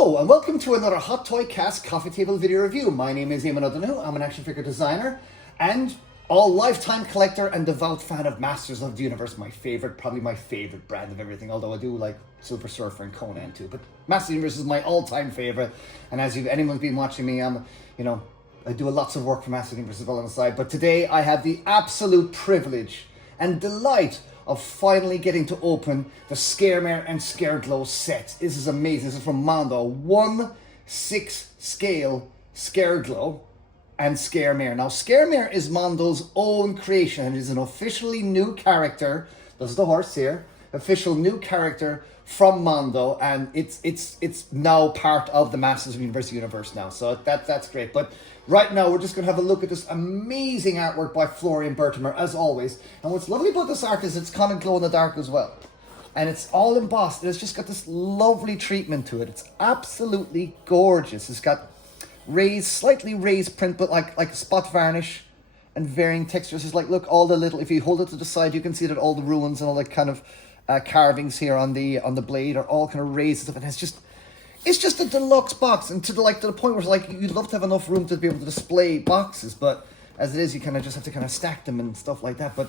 Hello and welcome to another Hot Toy Cast coffee table video review. My name is Eamon O'Donoghue. I'm an action figure designer and all lifetime collector and devout fan of Masters of the Universe. Probably my favorite brand of everything, although I do like Silver Surfer and Conan too. But Masters of the Universe is my all-time favorite. And as anyone's been watching me, I do lots of work for Masters of the Universe as well on the side. But today I have the absolute privilege and delight of finally getting to open the Mare and Scareglow set. This is amazing. This is from Mondo. 1/6 scale Scareglow and Mare. Now, Mare is Mondo's own creation and is an officially new character. There's the horse here. Official new character from Mondo, and it's now part of the Masters of the Universe now. So that's great. But right now, we're just going to have a look at this amazing artwork by Florian Bertimer, as always. And what's lovely about this art is it's kind of glow in the dark as well. And it's all embossed. It's just got this lovely treatment to it. It's absolutely gorgeous. It's got slightly raised print, but like spot varnish and varying textures. It's like, look, all the little, if you hold it to the side, you can see that all the ruins and all the kind of carvings here on the blade are all kind of raised and stuff. And it's just a deluxe box, and to the point where it's like you'd love to have enough room to be able to display boxes, but as it is, you kind of just have to kind of stack them and stuff like that. But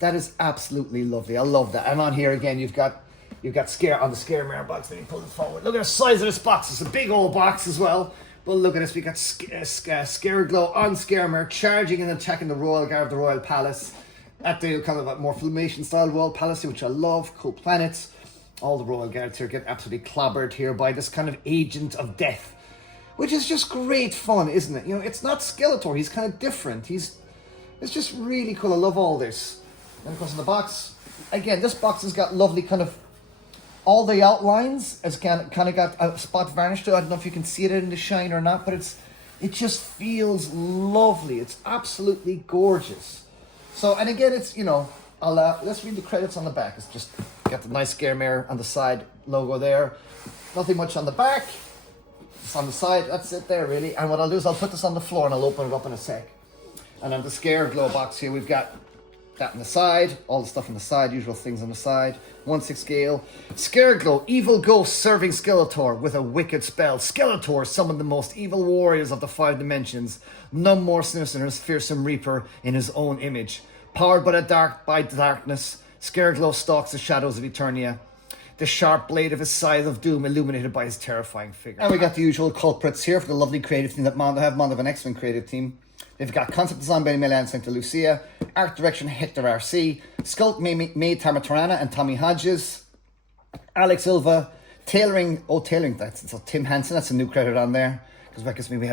that is absolutely lovely. I love that. And on here again, you've got on the Mare box. Let me pull it forward. Look at the size of this box. It's a big old box as well. But look at this. We got Scareglow on Mare charging and attacking the Royal Guard of the Royal Palace at the kind of more Filmation style Royal Palace, which I love. Cool planets. All the Royal Guards here get absolutely clobbered here by this kind of agent of death, which is just great fun, isn't it? You know, it's not Skeletor. He's kind of different. It's just really cool. I love all this. And of course in the box, again, this box has got lovely kind of, all the outlines has kind of got a spot varnish to it. I don't know if you can see it in the shine or not, but it just feels lovely. It's absolutely gorgeous. So, and again, it's, let's read the credits on the back. It's just got the nice Mare on the side logo there. Nothing much on the back. It's on the side. That's it there, really. And what I'll do is I'll put this on the floor and I'll open it up in a sec. And on the Scareglow box here, we've got that on the side. All the stuff on the side, usual things on the side. 1/6 scale. Scareglow, evil ghost serving Skeletor with a wicked spell. Skeletor summoned the most evil warriors of the 5 dimensions. None more sinister than his fearsome reaper in his own image. Powered by the darkness, Scareglow stalks the shadows of Eternia, the sharp blade of his scythe of doom illuminated by his terrifying figure. And we got the usual culprits here for the lovely creative team that Mondo have. Mondo have an excellent creative team. They've got concept design by Milan Santa Lucia, art direction Hector RC, sculpt made Tamatarana and Tommy Hodges, Alex Silva, tailoring, that's Tim Hansen, that's a new credit on there, because I guess maybe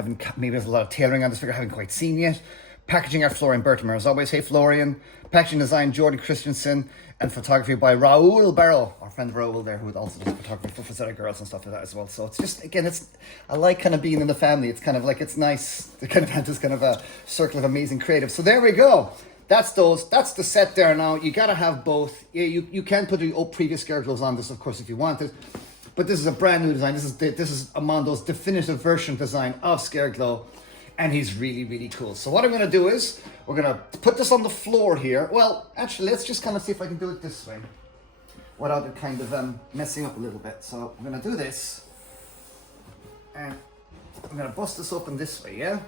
there's a lot of tailoring on this figure I haven't quite seen yet. Packaging art Florian Bertimer, as always. Hey Florian. Packaging design Jordan Christensen, and photography by Raoul Barrow, our friend Raoul there, who also does photography for Faceta Girls and stuff like that as well. So it's just, again, I like kind of being in the family. It's kind of like, it's nice to kind of have this kind of a circle of amazing creative. So there we go. That's the set there now. You got to have both. Yeah, you can put the previous Scareglows on this, of course, if you wanted. But this is a brand new design. This is Amondo's definitive version design of Scareglow. And he's really, really cool. So what I'm going to do is, we're going to put this on the floor here. Well, actually, let's just kind of see if I can do it this way, without it kind of messing up a little bit. So I'm going to do this, and I'm going to bust this open this way, yeah?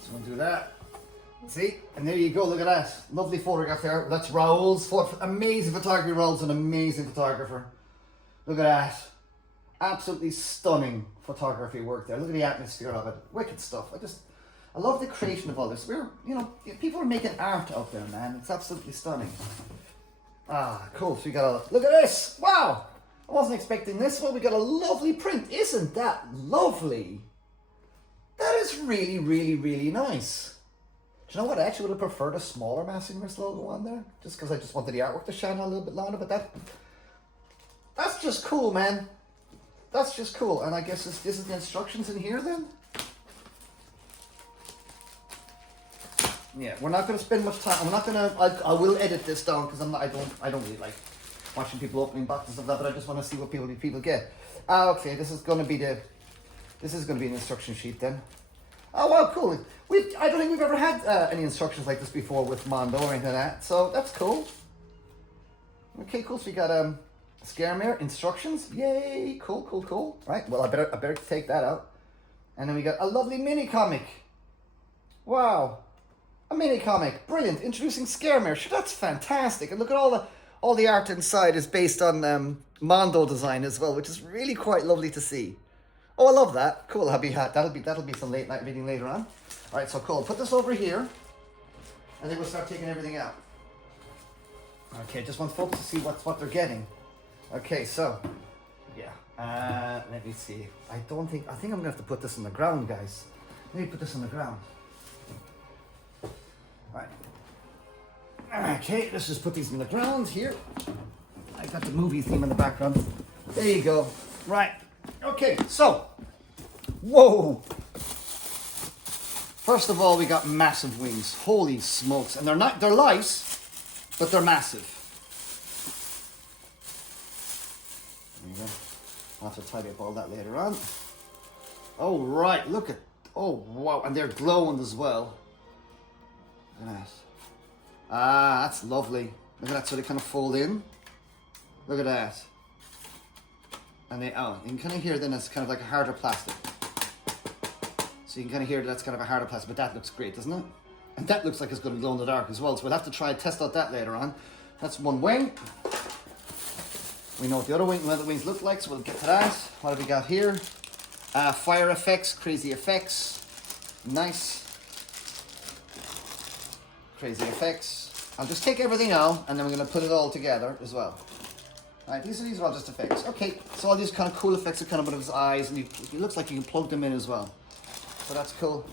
So I'm going to do that. See? And there you go, look at that. Lovely photograph there. That's Raoul's, amazing photography. Raoul's an amazing photographer. Look at that. Absolutely stunning photography work there. Look at the atmosphere of it. Wicked stuff. I love the creation of all this. People are making art out there, man. It's absolutely stunning. Ah, cool. So we got look at this. Wow. I wasn't expecting this. Well, we got a lovely print. Isn't that lovely? That is really, really, really nice. Do you know what? I actually would have preferred a smaller Masters of the Universe logo on there, just because I just wanted the artwork to shine a little bit louder, but that's just cool, man. That's just cool. And I guess this is the instructions in here then? Yeah, we're not going to spend much time. I will edit this down because I don't really like watching people opening boxes of that, but I just want to see what people get. Okay, this is going to be an instruction sheet then. Oh wow, cool. I don't think we've ever had any instructions like this before with Mondo or anything like that, so that's cool. Okay, cool. So we got Scareglow instructions. Yay! Cool, cool, cool. Right. Well, I better take that out. And then we got a lovely mini comic. Wow, a mini comic, brilliant. Introducing Scareglow. Sure, that's fantastic. And look at all the art inside is based on Mondo design as well, which is really quite lovely to see. Oh, I love that. Cool. That'll be some late night reading later on. All right, so cool. Put this over here, and then we'll start taking everything out. Okay, just want folks to see what they're getting. Okay, so yeah. Let me see. I think I'm gonna have to put this on the ground, guys. Let me put this on the ground. All right. Okay, let's just put these in the ground here. I got the movie theme in the background. There you go. Right. Okay, so, whoa. First of all, we got massive wings. Holy smokes. And they're light, but they're massive. There you go. I'll have to tidy up all that later on. Oh, right, look at, oh, wow. And they're glowing as well. Look at that. Ah, that's lovely. Look at that, so they kind of fold in. Look at that. And you can kind of hear then it's kind of like a harder plastic. So you can kind of hear that's kind of a harder plastic, but that looks great, doesn't it? And that looks like it's going to glow in the dark as well, so we'll have to try and test out that later on. That's one wing. We know what the other wings look like, so we'll get to that. What have we got here? Fire effects, crazy effects. Nice. Crazy effects. I'll just take everything out, and then we're going to put it all together as well. Alright, these are all just effects. Okay, so all these kind of cool effects are kind of with his eyes, and it looks like you can plug them in as well. So that's cool.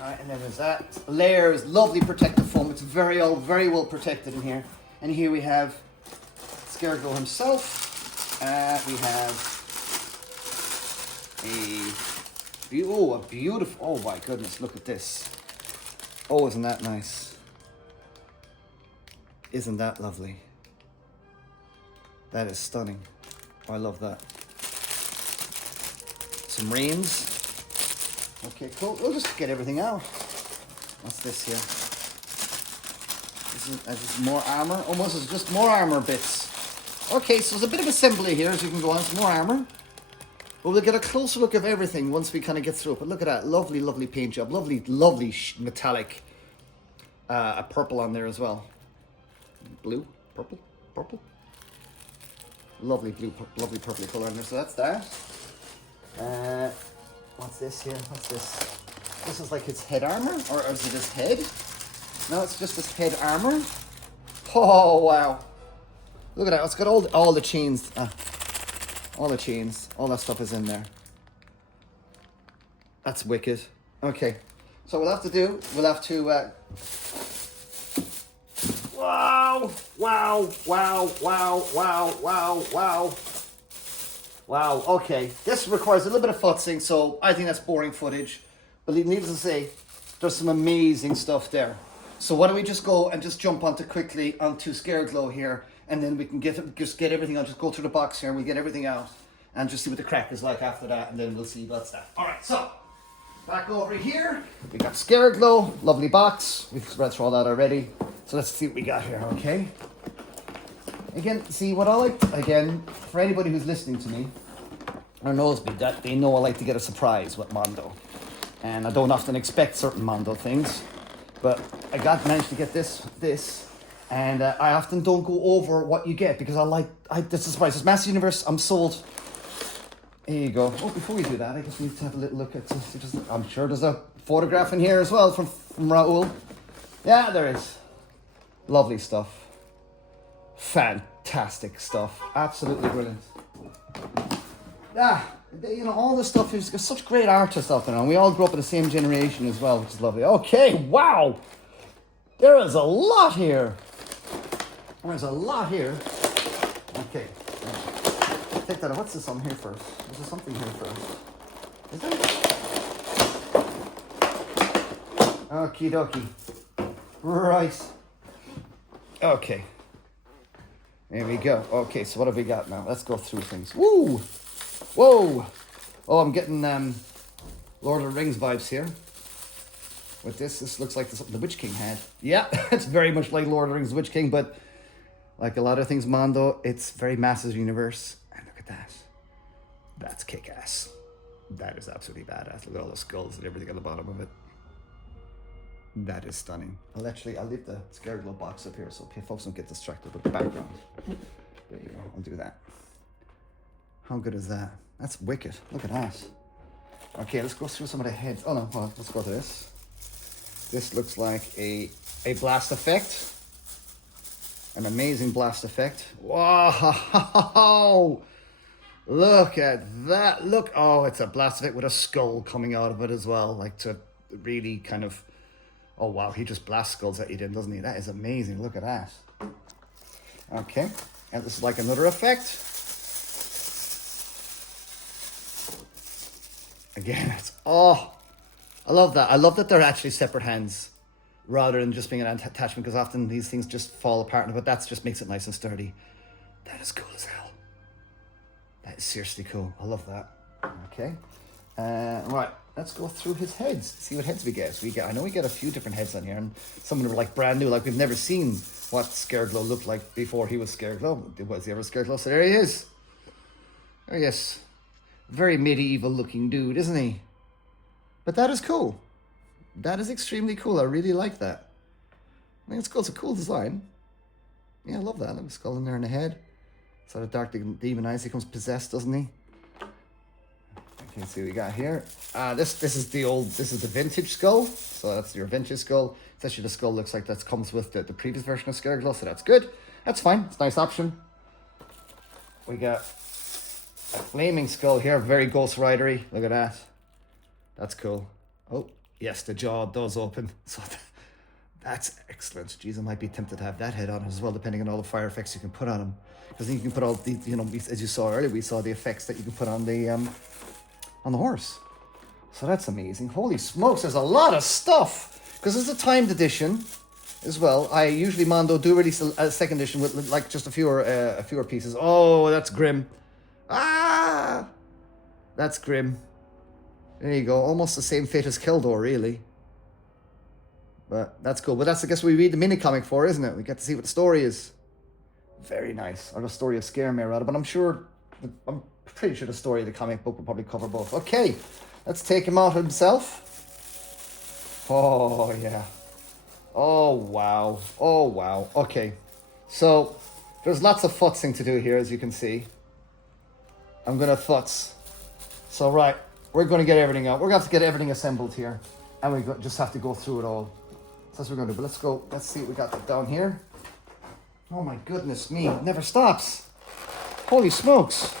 Alright, and then there's that. Layers, lovely protective foam. It's very well protected in here. And here we have Scareglow himself. We have a beautiful, oh my goodness, look at this. Oh, isn't that nice? Isn't that lovely? That is stunning. Oh, I love that. Some reins. Okay, cool. We'll just get everything out. What's this here? This is more armor. Almost it's just more armor bits. Okay, so there's a bit of assembly here as you can go on. Some more armor. But we'll get a closer look of everything once we kind of get through it. But look at that. Lovely, lovely paint job. Lovely, lovely metallic. A purple on there as well. Blue? Purple? Lovely blue, lovely purple color in there. So that's that. What's this here? What's this? This is like his head armor, or is it his head? No, it's just his head armor. Oh wow! Look at that. It's got all the chains. All the chains. All that stuff is in there. That's wicked. Okay, so we'll have to. Wow, okay. This requires a little bit of futzing, so I think that's boring footage. But needless to say, there's some amazing stuff there. So why don't we just go and just jump quickly onto Scareglow here, and then we can get everything. I'll just go through the box here and we'll get everything out and just see what the crack is like after that, and then we'll see what's that. Alright, so back over here, we got Scareglow, lovely box. We've read through all that already. So let's see what we got here, okay? Again, see what I like, again, for anybody who's listening to me, or knows me, that they know I like to get a surprise with Mondo. And I don't often expect certain Mondo things, but I managed to get this, and I often don't go over what you get because this is a surprise. It's Master Universe, I'm sold. Here you go. Oh, before we do that, I guess we need to have a little look at this. I'm sure there's a photograph in here as well from Raoul. Yeah, there is. Lovely stuff. Fantastic stuff. Absolutely brilliant. All this stuff is there's such great artists out there, and we all grew up in the same generation as well, which is lovely. Okay, wow. There is a lot here. There's a lot here. Okay. Take that out. What's this on here first? Is there something here first? Is there? Okie dokie. Right. Okay. There we go. Okay, so what have we got now? Let's go through things. Woo! Whoa! Oh, I'm getting Lord of the Rings vibes here. With this looks like something the Witch King had. Yeah, it's very much like Lord of the Rings, the Witch King, but Like a lot of things Mondo, it's very massive universe. And look at that. That's kick-ass. That is absolutely badass. Look at all the skulls and everything on the bottom of it. That is stunning. I'll leave the Scareglow box up here so folks don't get distracted with the background. There you go, I'll do that. How good is that? That's wicked. Look at that. Okay, let's go through some of the heads. Oh no, hold on, let's go to this. This looks like a blast effect. An amazing blast effect. Wow! Look at that. Look. Oh, it's a blast effect with a skull coming out of it as well. Like to really kind of... Oh, wow. He just blasts skulls at you then, doesn't he? That is amazing. Look at that. Okay. And this is like another effect. Again, it's... Oh, I love that. I love that they're actually separate hands rather than just being an attachment, because often these things just fall apart. But that just makes it nice and sturdy. That is cool as hell. That is seriously cool. I love that. Okay. Right. Let's go through his heads. See what heads we get. I know we get a few different heads on here, and some of them are like brand new. Like we've never seen what Scareglow looked like before he was Scareglow. Was he ever Scareglow? So there he is. There he is. Very medieval looking dude, isn't he? But that is cool. That is extremely cool. I really like that. I think it's cool. It's a cool design. Yeah, I love that. Little skull in there in the head. Sort of dark demon eyes. He comes possessed, doesn't he? Okay, see what we got here. This is the vintage skull. So that's your vintage skull. It's actually the skull looks like that comes with the previous version of Scareglow, so that's good. That's fine. It's a nice option. We got a flaming skull here, very Ghost Ridery. Look at that. That's cool. Oh, yes, the jaw does open. So that's excellent. Jeez, I might be tempted to have that head on as well, depending on all the fire effects you can put on him. Because then you can put all the, as you saw earlier, we saw the effects that you can put on the horse. So that's amazing. Holy smokes, there's a lot of stuff. Because it's a timed edition as well. I usually, Mondo, do release a second edition with like just a fewer pieces. Oh, that's grim. Ah! That's grim. There you go. Almost the same fate as Keldor, really. But that's cool. But that's, I guess, what we read the mini-comic for, isn't it? We get to see what the story is. Very nice. Or the story of Scareglow, rather. But I'm pretty sure the story of the comic book will probably cover both. Okay, let's take him out himself. Oh, yeah. Oh, wow. Oh, wow. Okay. So, there's lots of futzing to do here, as you can see. I'm going to futz. So, right. We're going to get everything out. We're going to have to get everything assembled here. And we just have to go through it all. So that's what we're going to do. But let's go. Let's see what we got down here. Oh, my goodness me. It never stops. Holy smokes.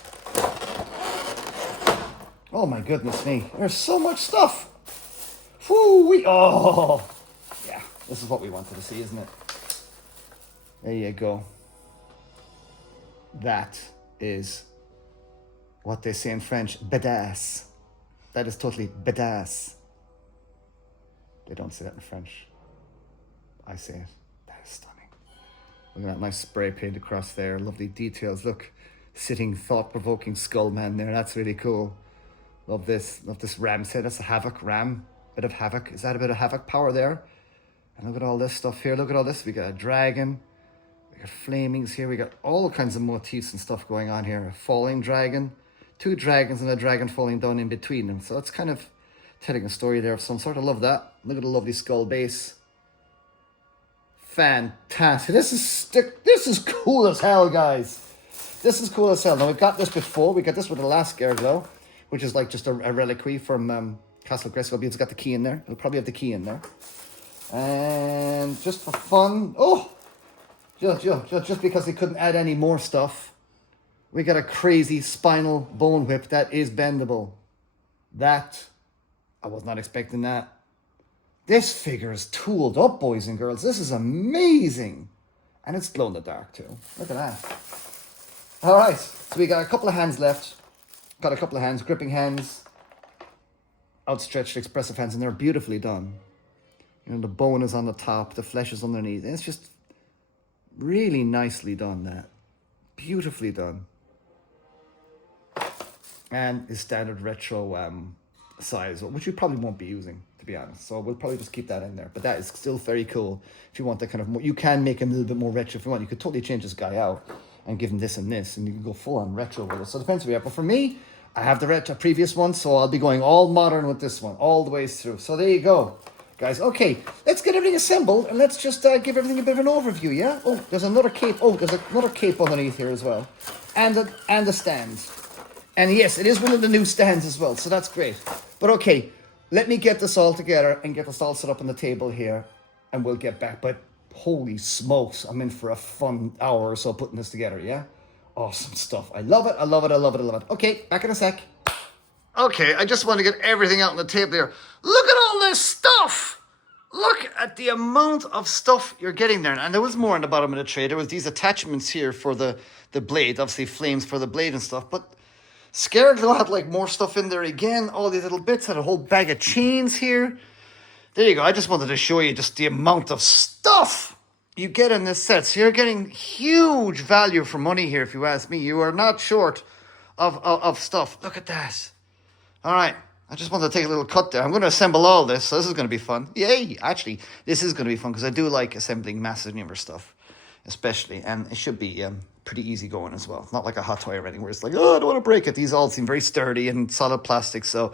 Oh, my goodness me. There's so much stuff. Whoo-wee. Oh. Yeah. This is what we wanted to see, isn't it? There you go. That is what they say in French, badass. That is totally badass. They don't say that in French. I say it. That is stunning. Look at that nice spray paint across there. Lovely details. Look, sitting thought-provoking skull man there. That's really cool. Love this. Love this ram's head. That's a havoc ram. Bit of havoc. Is that a bit of havoc power there? And look at all this stuff here. Look at all this. We got a dragon. We got flamings here. We got all kinds of motifs and stuff going on here. A falling dragon. 2 dragons and a dragon falling down in between them. So it's kind of telling a story there of some sort. I love that. Look at the lovely skull base. Fantastic. This is cool as hell, guys. This is cool as hell. Now, we've got this before. We got this with the last Scareglow, which is like just a reliquary from Castle Grayskull. It's got the key in there. It'll probably have the key in there. And just for fun, just because they couldn't add any more stuff, we got a crazy spinal bone whip that is bendable. That, I was not expecting that. This figure is tooled up, boys and girls. This is amazing. And it's glow in the dark too. Look at that. All right, so we got a couple of hands left. Got a couple of hands, gripping hands, outstretched expressive hands, and they're beautifully done. You know, the bone is on the top, the flesh is underneath. And it's just really nicely done, that. Beautifully done. And his standard retro size, which you probably won't be using, to be honest. So we'll probably just keep that in there. But that is still very cool. If you want that kind of more, you can make him a little bit more retro if you want. You could totally change this guy out and give him this and this, and you can go full on retro with it. So it depends what you have. But for me, I have the retro previous one, so I'll be going all modern with this one all the way through. So there you go, guys. Okay, let's get everything assembled and let's just give everything a bit of an overview. Yeah. Oh, there's another cape. Oh, there's another cape underneath here as well, and the stand. And yes, it is one of the new stands as well, so that's great. But okay, let me get this all together and get this all set up on the table here, and we'll get back. But holy smokes, I'm in for a fun hour or so putting this together, yeah? Awesome stuff. I love it, I love it, I love it, I love it. Okay, back in a sec. Okay, I just want to get everything out on the table here. Look at all this stuff! Look at the amount of stuff you're getting there. And there was more on the bottom of the tray. There was these attachments here for the blade, obviously flames for the blade and stuff, but Scareglow had like more stuff in there again. All these little bits, had a whole bag of chains here. There you go. I just wanted to show you just the amount of stuff you get in this set. So you're getting huge value for money here, if you ask me. You are not short of stuff. Look at that. All right. I just wanted to take a little cut there. I'm going to assemble all this, so this is going to be fun. Yay! Actually, this is going to be fun because I do like assembling massive numerous stuff, especially. And it should be pretty easy going as well. Not like a hot toy or anything where it's like, oh, I don't want to break it. These all seem very sturdy and solid plastic. So,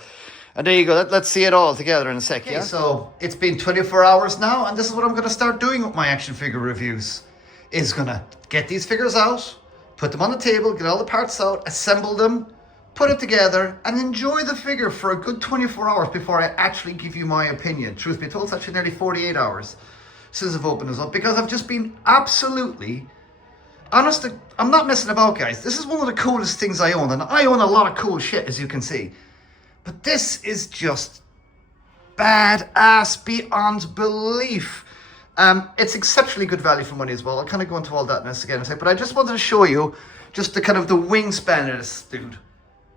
and there you go. Let's see it all together in a sec. Okay, yeah. So it's been 24 hours now, and this is what I'm going to start doing with my action figure reviews. Is going to get these figures out, put them on the table, get all the parts out, assemble them, put it together, and enjoy the figure for a good 24 hours before I actually give you my opinion. Truth be told, it's actually nearly 48 hours since I've opened this up, because I've just been absolutely honest. I'm not messing about, guys. This is one of the coolest things I own, and I own a lot of cool shit, as you can see. But this is just badass beyond belief. It's exceptionally good value for money as well. I'll kind of go into all that in a second, but I just wanted to show you just the kind of the wingspan of this dude.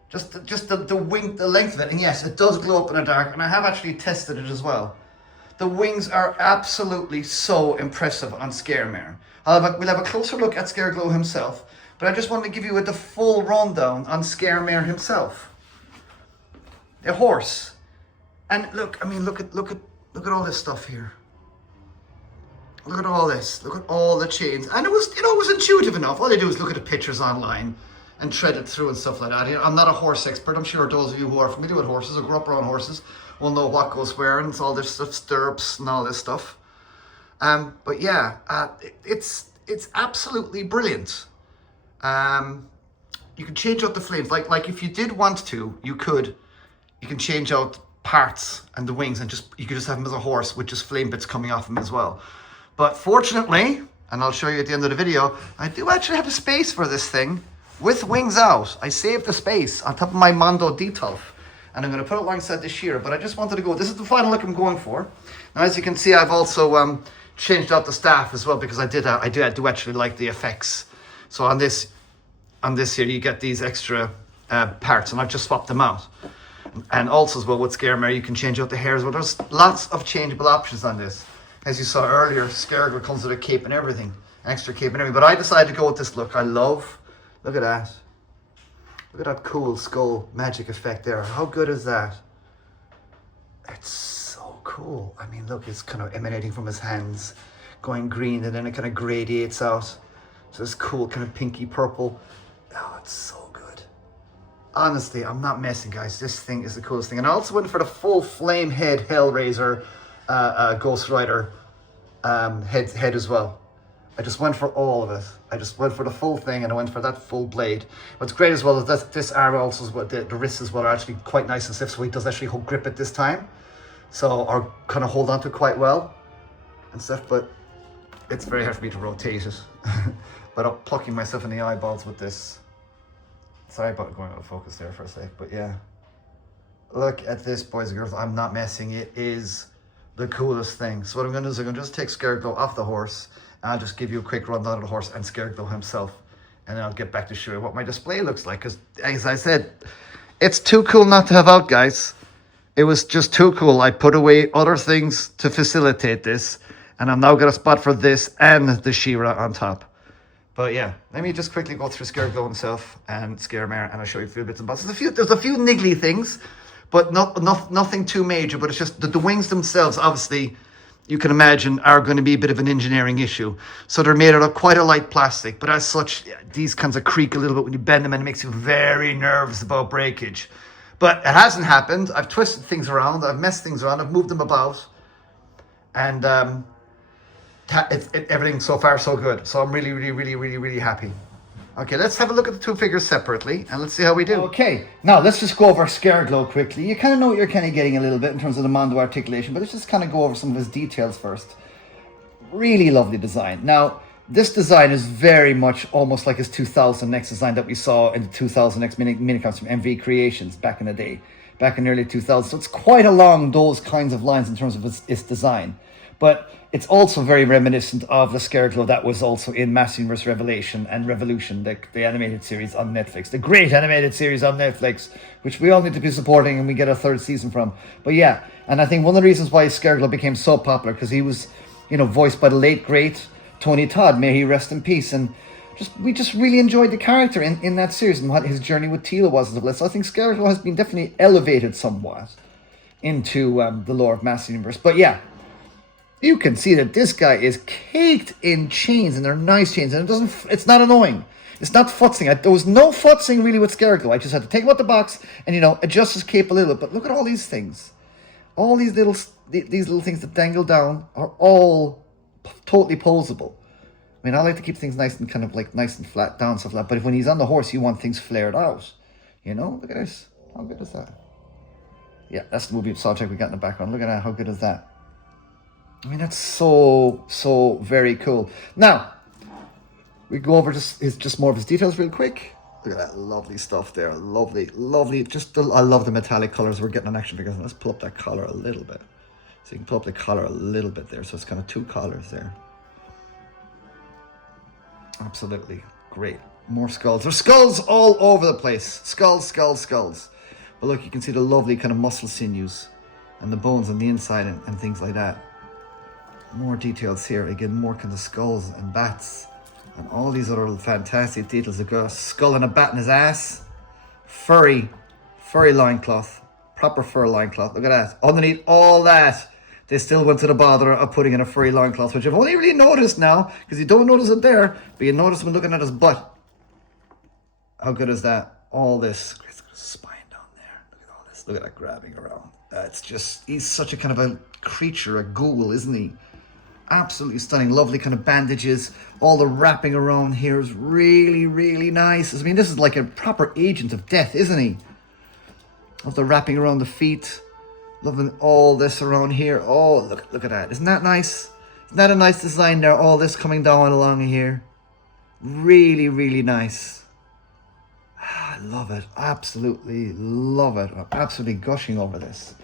Just the wing, the length of it. And yes, it does glow up in the dark, and I have actually tested it as well. The wings are absolutely so impressive on Scareglow. We'll have a closer look at Scareglow himself, but I just wanted to give you the full rundown on Scareglow himself. The horse. And look, I mean, look at all this stuff here. Look at all this. Look at all the chains. And it was intuitive enough. All they do is look at the pictures online and tread it through and stuff like that. I'm not a horse expert. I'm sure those of you who are familiar with horses or grew up around horses will know what goes where, and it's all this stuff, stirrups and all this stuff. But yeah, it's absolutely brilliant. You can change out the flames. Like if you did want to, you can change out parts and the wings, and you could just have him as a horse with just flame bits coming off him as well. But fortunately, and I'll show you at the end of the video, I do actually have a space for this thing with wings out. I saved the space on top of my Mondo Detolf, and I'm going to put it alongside the shearer. But I just wanted to go, this is the final look I'm going for. Now, as you can see, I've also changed out the staff as well, because I do actually like the effects. So on this here, you get these extra parts, and I've just swapped them out. And also as well with Scareglow, you can change out the hair as well. There's lots of changeable options on this. As you saw earlier, Scareglow comes with a cape and everything, extra cape and everything. But I decided to go with this look. I love, look at that. Look at that cool skull magic effect there. How good is that? It's so cool. I mean, look, it's kind of emanating from his hands, going green, and then it kind of gradiates out. So this cool kind of pinky purple. Oh, it's so good. Honestly, I'm not messing, guys. This thing is the coolest thing. And I also went for the full flame head Hellraiser Ghost Rider head as well. I just went for all of it. I just went for the full thing, and I went for that full blade. What's great as well is that this arm also is what the wrists as well are actually quite nice and stiff, so he does actually hold grip at this time. So, or kind of hold on to it quite well and stuff, but it's very hard for me to rotate it. But I'm plucking myself in the eyeballs with this. Sorry about going out of focus there for a sec, but yeah. Look at this, boys and girls. I'm not messing. It is the coolest thing. So what I'm going to do is I'm going to just take Scareglow off the horse, and I'll just give you a quick rundown of the horse and Scareglow himself, and then I'll get back to show you what my display looks like, because as I said, it's too cool not to have out, guys. It was just too cool. I put away other things to facilitate this, and I've now got a spot for this and the She-Ra on top. But yeah, let me just quickly go through Scareglow himself and Scareglow, and I'll show you a few bits and bobs. There's a few niggly things, but nothing too major. But it's just that the wings themselves, obviously, you can imagine, are going to be a bit of an engineering issue. So they're made out of quite a light plastic, but as such, these kinds of creak a little bit when you bend them, and it makes you very nervous about breakage. But it hasn't happened. I've twisted things around, I've messed things around, I've moved them about, and everything so far so good. So I'm really happy. Okay, let's have a look at the two figures separately, and let's see how we do. Okay, now let's just go over Scareglow quickly. You kind of know what you're kind of getting a little bit in terms of the Mondo articulation, but let's just kind of go over some of his details first. Really lovely design. Now, this design is very much almost like his 2000 X design that we saw in the 2000 X minicoms from MV Creations back in the day, back in the early 2000s. So it's quite along those kinds of lines in terms of its design. But it's also very reminiscent of the Scareglow that was also in Master Universe Revelation and Revolution, the animated series on Netflix. The great animated series on Netflix, which we all need to be supporting and we get a third season from. But yeah, and I think one of the reasons why Scareglow became so popular, because he was, voiced by the late, great Tony Todd, may he rest in peace. And we just really enjoyed the character in that series and what his journey with Teela was. So I think Scareglow has been definitely elevated somewhat into the lore of Master Universe. But yeah, you can see that this guy is caked in chains, and they're nice chains, and it's not annoying. It's not futzing. There was no futzing really with Scareglow. I just had to take him out the box and, adjust his cape a little. But look at all these things. All these little things that dangle down are all totally posable. I mean, I like to keep things nice and kind of like nice and flat, down so flat. But when he's on the horse, you want things flared out. Look at this. How good is that? Yeah, that's the movie Star Trek we got in the background. Look at that. How good is that? I mean, that's so very cool. Now, we go over just more of his details real quick. Look at that lovely stuff there. Lovely. I love the metallic colors we're getting on action figures. Let's pull up that collar a little bit. So you can pull up the collar a little bit there. So it's kind of two collars there. Absolutely great. More skulls. There's skulls all over the place. Skulls. But look, you can see the lovely kind of muscle sinews and the bones on the inside and things like that. More details here. Again, more kind of skulls and bats. And all these other fantastic details. A got a skull and a bat in his ass. Furry loincloth. Proper fur loincloth. Look at that. Underneath all that, they still went to the bother of putting in a furry loincloth, which I've only really noticed now, because you don't notice it there, but you notice when looking at his butt. How good is that? All this. Spine down there. Look at all this. Look at that grabbing around. It's just, he's such a kind of a creature, a ghoul, isn't he? Absolutely stunning. Lovely kind of bandages. All the wrapping around here is really nice. I mean, this is like a proper agent of death, isn't he? Of the wrapping around the feet. Loving all this around here. Oh, look at that. Isn't that nice? Isn't that a nice design there? All this coming down along here. Really nice. I love it. Absolutely love it. I'm absolutely gushing over this.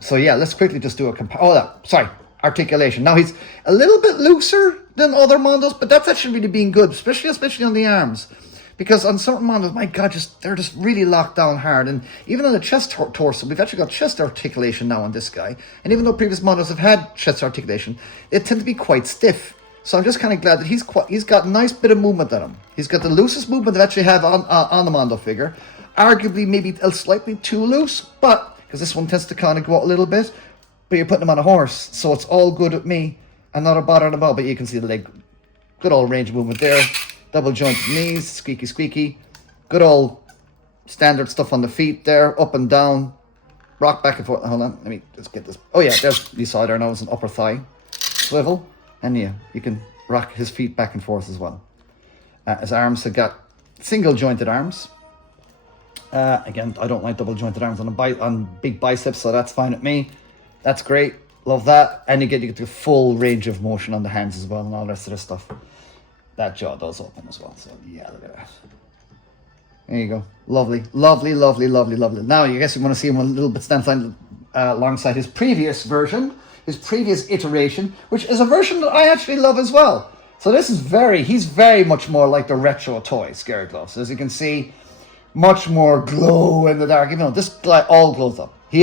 So yeah, let's quickly just do a articulation. Now he's a little bit looser than other Mondos, but that's actually really being good, especially on the arms. Because on certain Mondos, my God, they're just really locked down hard. And even on the chest torso, we've actually got chest articulation now on this guy. And even though previous Mondos have had chest articulation, they tend to be quite stiff. So I'm just kind of glad that he's got a nice bit of movement on him. He's got the loosest movement that I actually have on the Mondo figure. Arguably maybe slightly too loose, but because this one tends to kind of go out a little bit. But you're putting him on a horse, so it's all good with me. And not a bother about, but you can see the leg. Good old range of movement there. Double jointed knees, squeaky. Good old standard stuff on the feet there, up and down. Rock back and forth. Hold on, let me just get this. Oh yeah, you saw there now it's an upper thigh. Swivel. And yeah, you can rock his feet back and forth as well. His arms have got single jointed arms. Again, I don't like double jointed arms on big biceps, so that's fine with me. That's great. Love that. And you get the full range of motion on the hands as well and all the rest of the stuff. That jaw does open as well. So yeah, look at that. There you go. Lovely. Now, you guess you want to see him a little bit stand alongside his previous version, his previous iteration, which is a version that I actually love as well. So this is he's very much more like the retro toy Scareglow. So as you can see, much more glow in the dark. Even though this guy all glows up. He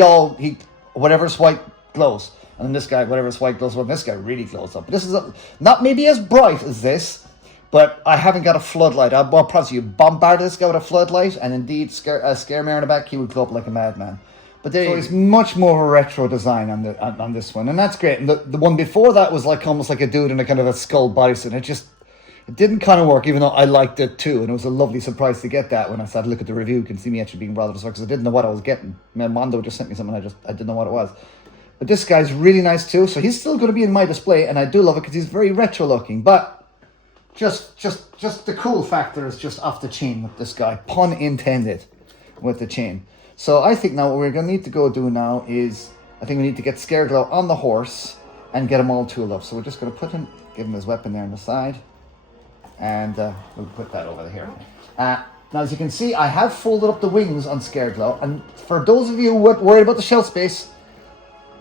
whatever's white glows. And then this guy, whatever's white glows up. This guy really glows up. This is not maybe as bright as this, but I haven't got a floodlight. I'll promise you bombard this guy with a floodlight, and indeed, Scare Mare in the back, he would glow up like a madman. But so it's much more of a retro design on this one, and that's great. And the one before that was like almost like a dude in a kind of a skull bodysuit. It didn't kind of work, even though I liked it too. And it was a lovely surprise to get that when I started to look at the review. You can see me actually being rather distraught because I didn't know what I was getting. Mondo just sent me something, I didn't know what it was. But this guy's really nice too, so he's still going to be in my display, and I do love it because he's very retro looking. But just the cool factor is just off the chain with this guy, pun intended, with the chain. So I think now what we're going to need to go do now is, I think we need to get Scareglow on the horse and get him all tooled up. So we're just going to give him his weapon there on the side. And we'll put that over here. Now, as you can see, I have folded up the wings on Scareglow. And for those of you worried about the shelf space,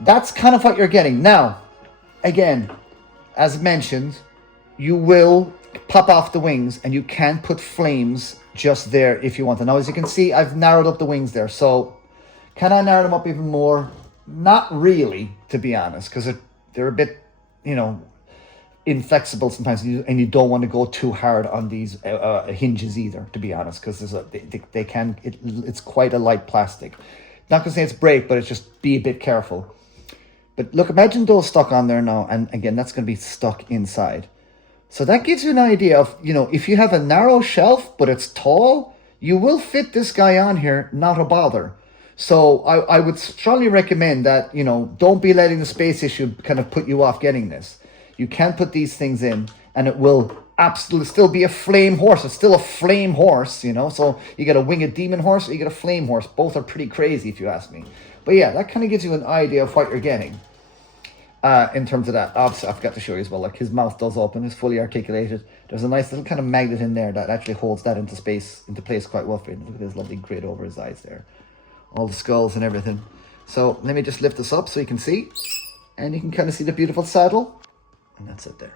that's kind of what you're getting. Now, again, as mentioned, you will pop off the wings and you can put flames just there if you want. And now, as you can see, I've narrowed up the wings there. So, can I narrow them up even more? Not really, to be honest, because they're a bit, inflexible sometimes, and you don't want to go too hard on these hinges either, to be honest, because it's quite a light plastic. Not gonna say it's break, but it's just be a bit careful. But look, imagine those stuck on there now, and again, that's going to be stuck inside. So that gives you an idea of, if you have a narrow shelf but it's tall, you will fit this guy on here, not a bother. So I would strongly recommend that, don't be letting the space issue kind of put you off getting this. You can put these things in, and it will absolutely still be a flame horse. It's still a flame horse, So you get a winged demon horse, or you get a flame horse. Both are pretty crazy, if you ask me. But yeah, that kind of gives you an idea of what you're getting in terms of that. Obviously, I forgot to show you as well. Like, his mouth does open, it's fully articulated. There's a nice little kind of magnet in there that actually holds that into place quite well for you. Look at this lovely grid over his eyes there. All the skulls and everything. So let me just lift this up so you can see. And you can kind of see the beautiful saddle. And that's it there.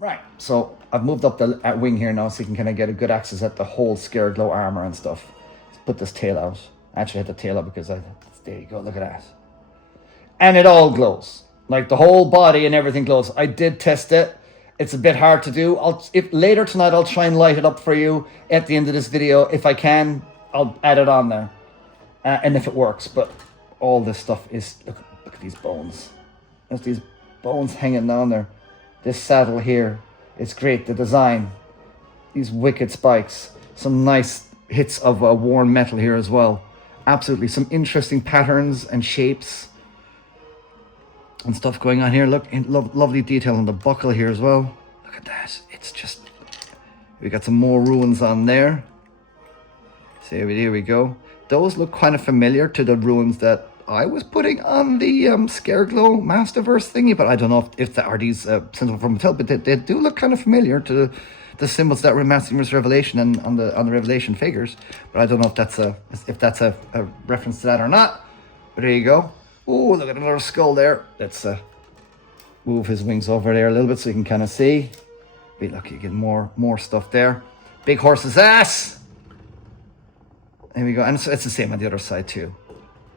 Right. So I've moved up the wing here now so you can kind of get a good access at the whole Scareglow armor and stuff. Let's put this tail out. I actually had the tail out because there you go, look at that. And it all glows. Like, the whole body and everything glows. I did test it. It's a bit hard to do. If later tonight I'll try and light it up for you at the end of this video. If I can, I'll add it on there. And if it works. But all this stuff is, look at these bones. There's these bones hanging down there. This saddle here, it's great. The design, these wicked spikes, some nice hits of worn metal here as well. Absolutely, some interesting patterns and shapes and stuff going on here. Look, lovely detail on the buckle here as well. Look at that. It's just, we got some more ruins on there. So here we go. Those look kind of familiar to the ruins that I was putting on the Scareglow Masterverse thingy, but I don't know if that are these symbols from Mattel, but they do look kind of familiar to the symbols that were in Masterverse Revelation and on the Revelation figures. But I don't know if that's a reference to that or not. But there you go. Oh, look at another skull there. Let's move his wings over there a little bit so you can kind of see. Wait, look, you get more stuff there. Big horse's ass. There we go, and it's the same on the other side too.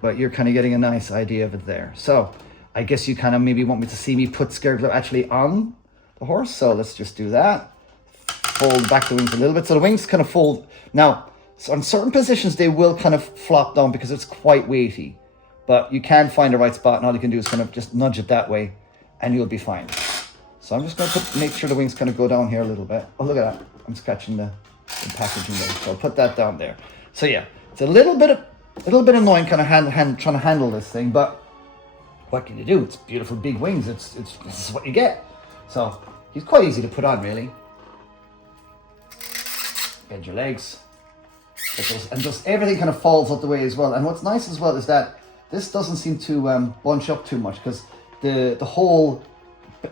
But you're kind of getting a nice idea of it there. So I guess you kind of maybe want me to see me put Scareglow actually on the horse. So let's just do that. Fold back the wings a little bit. So the wings kind of fold. Now, so on certain positions, they will kind of flop down because it's quite weighty. But you can find the right spot, and all you can do is kind of just nudge it that way, and you'll be fine. So I'm just going to make sure the wings kind of go down here a little bit. Oh, look at that. I'm scratching the packaging there. So I'll put that down there. So yeah, it's a little bit annoying kind of trying to handle this thing, but what can you do? It's beautiful big wings. This is what you get. So he's quite easy to put on, really. Bend your legs. And just everything kind of falls out the way as well. And what's nice as well is that this doesn't seem to bunch up too much, because the whole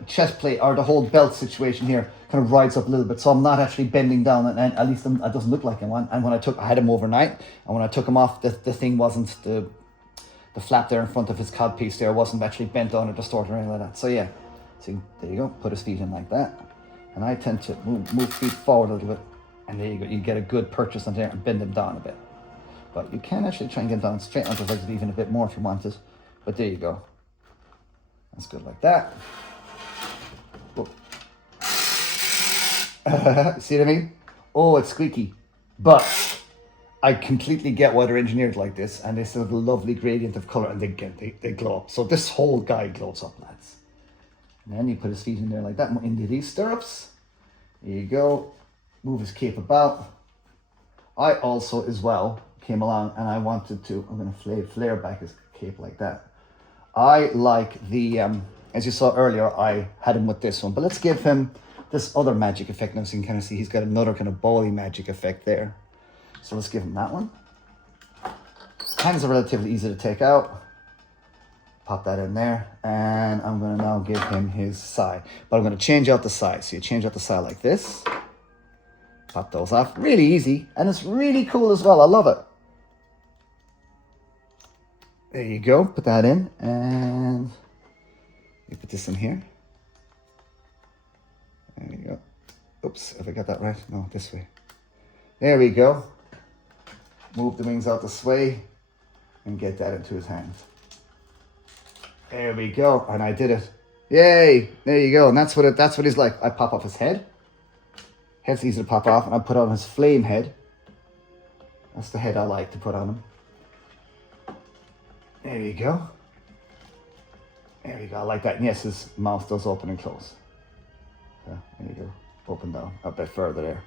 chest plate or the whole belt situation here kind of rides up a little bit, so I'm not actually bending down, and at least it doesn't look like I want. And when I had him overnight, and when I took him off, the thing wasn't the flap there in front of his cod piece there wasn't actually bent down or distorted or anything like that. So yeah, see, there you go, put his feet in like that, and I tend to move feet forward a little bit, and there you go, you get a good purchase on there and bend them down a bit. But you can actually try and get down straight onto the legs even a bit more if you wanted. But there you go. That's good like that. See what I mean? Oh, it's squeaky. But I completely get why they're engineered like this, and they still have a lovely gradient of color, and they glow up. So this whole guy glows up, lads. And then you put his feet in there like that, into these stirrups. There you go. Move his cape about. I also, as well, came along and I wanted to, I'm going to flare back his cape like that. I like the, as you saw earlier, I had him with this one, but let's give him this other magic effect. Now so you can kind of see he's got another kind of bally magic effect there. So let's give him that one. Hands are relatively easy to take out. Pop that in there. And I'm going to now give him his sai. But I'm going to change out the sai. So you change out the sai like this. Pop those off. Really easy. And it's really cool as well. I love it. There you go. Put that in. And you put this in here. There you go. Oops. Have I got that right? No, this way. There we go. Move the wings out this way and get that into his hands. There we go. And I did it. Yay. There you go. And that's what he's like. I pop off his head. Head's easy to pop off. And I put on his flame head. That's the head I like to put on him. There you go. There you go. I like that. And yes, his mouth does open and close. Yeah, there you go. Open down. A bit further there.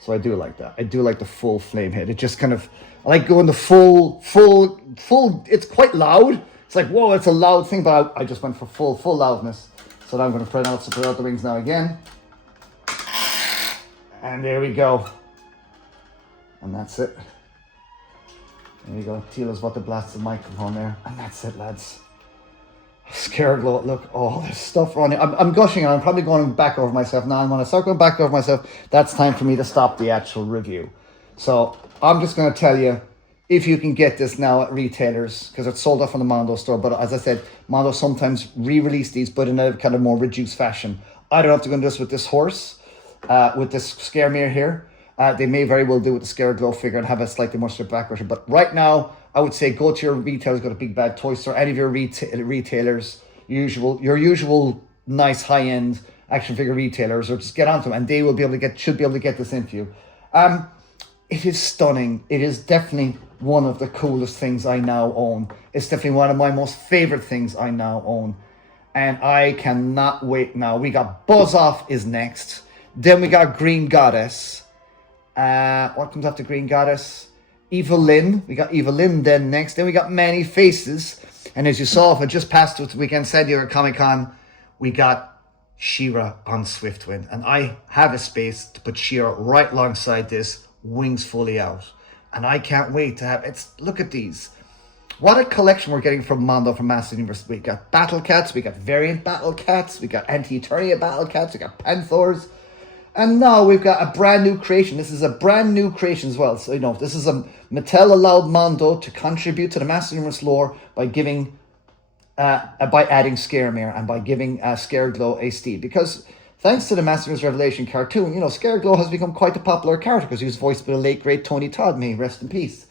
So I do like that. I do like the full flame head. It just kind of, I like going the full, it's quite loud. It's like, whoa, it's a loud thing, but I just went for full loudness. So now I'm going to spread out the wings now again. And there we go. And that's it. There you go. Tila's about to blast the microphone there. And that's it, lads. Scareglow, look, all this stuff on it. I'm gushing on. I'm probably going back over myself now. And when I start going back over myself, that's time for me to stop the actual review. So I'm just going to tell you, if you can get this now at retailers, because it's sold off on the Mondo store. But as I said, Mondo sometimes re-release these, but in a kind of more reduced fashion. I don't have to go into this with this horse, with this Scareglow here. They may very well do with the Scareglow figure and have a slightly more stripped back version. But right now, I would say go to your retailers, go to Big Bad Toy Store, any of your retailers, your usual nice high-end action figure retailers, or just get onto them, and they will be able to should be able to get this in for you. It is stunning. It is definitely one of the coolest things I now own. It's definitely one of my most favorite things I now own, and I cannot wait now. We got Buzz Off is next. Then we got Green Goddess. What comes after Green Goddess? Evelyn. We got Evelyn then next. Then we got Many Faces. And as you saw, if I just passed with the weekend San Diego Comic-Con, we got She-Ra on Swiftwind. And I have a space to put She-Ra right alongside this, wings fully out. And I can't wait to have look at these. What a collection we're getting from Mondo from Master Universe. We got Battle Cats, we got Variant Battle Cats, we got Anti-Eternia Battle Cats, we got Panthers. And now we've got a brand new creation. This is a brand new creation as well. So, you know, this is a Mattel allowed Mondo to contribute to the Master Universe lore by giving, by adding Scareglow and by giving Scareglow a steed. Because thanks to the Master Universe Revelation cartoon, you know, Scareglow has become quite a popular character because he was voiced by the late great Tony Todd. May he rest in peace.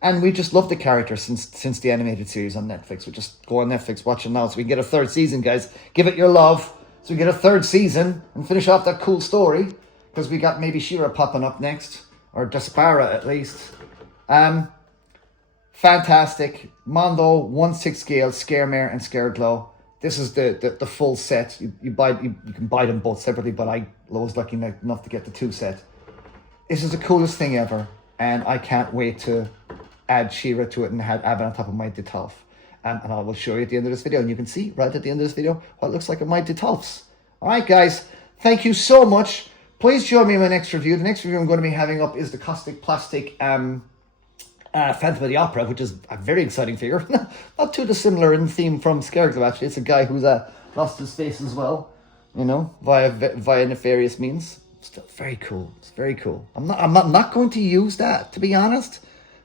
And we just love the character since the animated series on Netflix. We just go on Netflix, watch it now so we can get a third season, guys. Give it your love. So we get a third season and finish off that cool story. Because we got maybe She-Ra popping up next. Or Despara at least. Fantastic. Mondo 1/6 scale, Scaremare and Scareglow. This is the full set. You can buy them both separately, but I was lucky enough to get the 2 set. This is the coolest thing ever. And I can't wait to add She-Ra to it and have it on top of my Detolf. And I will show you at the end of this video. And you can see right at the end of this video what it looks like of my Detolfs. Alright guys, thank you so much. Please join me in my next review. The next review I'm going to be having up is the Caustic Plastic Phantom of the Opera, which is a very exciting figure. Not too dissimilar in theme from Scareglow actually. It's a guy who's lost his face as well, you know, via nefarious means. Still very cool. It's very cool. I'm not going to use that, to be honest.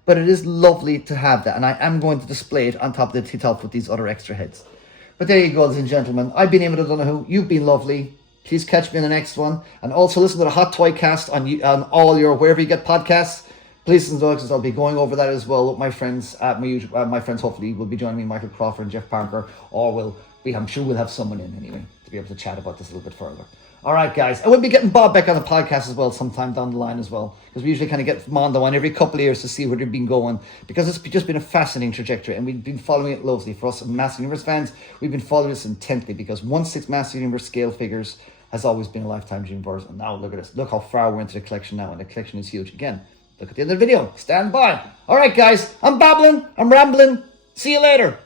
But it is lovely to have that, and I am going to display it on top of the Detolf with these other extra heads. But there you go, ladies and gentlemen. I've been Eamon O'Donoghue. You've been lovely. Please catch me in the next one. And also listen to the Hot Toy Cast on all your, wherever you get podcasts. Please listen to those, because I'll be going over that as well with my friends. My friends hopefully will be joining me, Michael Crawford and Jeff Parker. Or I'm sure we'll have someone in anyway to be able to chat about this a little bit further. All right, guys. And we'll be getting Bob back on the podcast as well sometime down the line as well. Because we usually kind of get Mondo on every couple of years to see where they've been going. Because it's just been a fascinating trajectory. And we've been following it closely. For us Master Universe fans, we've been following this intently. Because 1/6 Master Universe scale figures has always been a lifetime dream for us. And now look at this. Look how far we're into the collection now. And the collection is huge. Again, look at the end of the video. Stand by. All right, guys. I'm babbling. I'm rambling. See you later.